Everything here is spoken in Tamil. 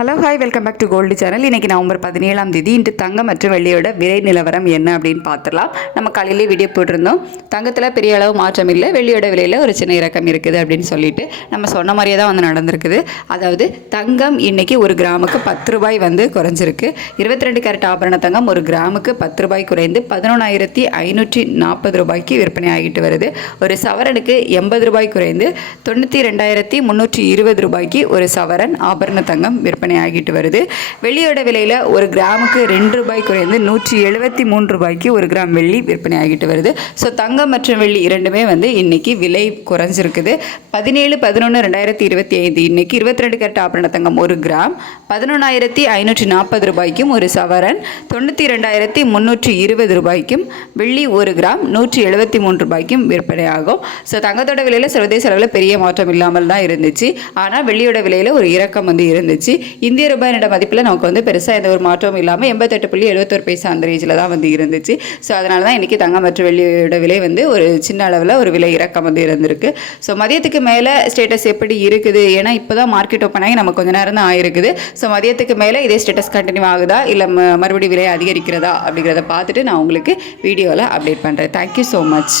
Hello hi welcome back to gold channel. இன்றைக்கி நவம்பர் 17ஆம் தேதி இன்று தங்கம் மற்றும் வெள்ளியோட விலை நிலவரம் என்ன அப்படின்னு பார்த்துடலாம். நம்ம காலையிலே வீடியோ போட்டிருந்தோம். தங்கத்தில் பெரிய அளவு மாற்றம் இல்லை, வெள்ளியோட விலையில் ஒரு சின்ன இறக்கம் இருக்குது அப்படின்னு சொல்லிட்டு நம்ம சொன்ன மாதிரியே தான் நடந்திருக்குது. அதாவது தங்கம் இன்றைக்கி ஒரு கிராமுக்கு 10 ரூபாய் குறைஞ்சிருக்கு. 22 கேரட் ஆபரண தங்கம் ஒரு கிராமுக்கு 10 ரூபாய் குறைந்து 11,540 ரூபாய்க்கு விற்பனை ஆகிட்டு வருது. ஒரு சவரனுக்கு 80 ரூபாய் குறைந்து 92,320 ரூபாய்க்கு ஒரு சவரன் ஆபரண தங்கம் விற்பனை ஆகிட்டு வருது. வெள்ளியோட விலையில் ஒரு கிராமுக்கு 2 ரூபாய் குறைந்து 173 ரூபாய்க்கு ஒரு கிராம் வெள்ளி விற்பனை ஆகிட்டு வருது. ஸோ தங்கம் மற்றும் வெள்ளி இரண்டுமே இன்னைக்கு விலை குறைஞ்சிருக்குது. 17/11/2025 இன்னைக்கு 22 கேரட் ஆபரண தங்கம் ஒரு கிராம் 11,540 ரூபாய்க்கும் ஒரு சவரன் 92,320 ரூபாய்க்கும் வெள்ளி ஒரு கிராம் 173 ரூபாய்க்கும் விற்பனை ஆகும். ஸோ தங்கத்தோட விலையில் சர்வதேச அளவில் பெரிய மாற்றம் இல்லாமல் தான் இருந்துச்சு. ஆனால் வெள்ளியோட விலையில் ஒரு இறக்கம் இருந்துச்சு. இந்திய ரூபாயோட மதிப்பில் நமக்கு பெருசாக எந்த ஒரு மாற்றமும் இல்லாமல் 88.71 பைசா அந்த ரேஞ்சில் தான் இருந்துச்சு. ஸோ அதனால தான் இன்றைக்கி தங்கம் மற்றும் வெள்ளியோட விலை ஒரு சின்ன அளவில் ஒரு விலை இறக்கம் இருந்திருக்கு. ஸோ மதியத்துக்கு மேலே ஸ்டேட்டஸ் எப்படி இருக்குது, ஏன்னா இப்போ தான் மார்க்கெட் ஓப்பன் ஆகி நம்ம கொஞ்சம் நேரம் தான் ஆயிருக்குது. ஸோ மதியத்துக்கு மேலே இதே ஸ்டேட்டஸ் கண்டினியூ ஆகுதா இல்லை மறுபடியும் விலை அதிகரிக்கிறதா அப்படிங்கிறத பார்த்துட்டு நான் உங்களுக்கு வீடியோவில் அப்டேட் பண்ணுறேன். Thank you so much.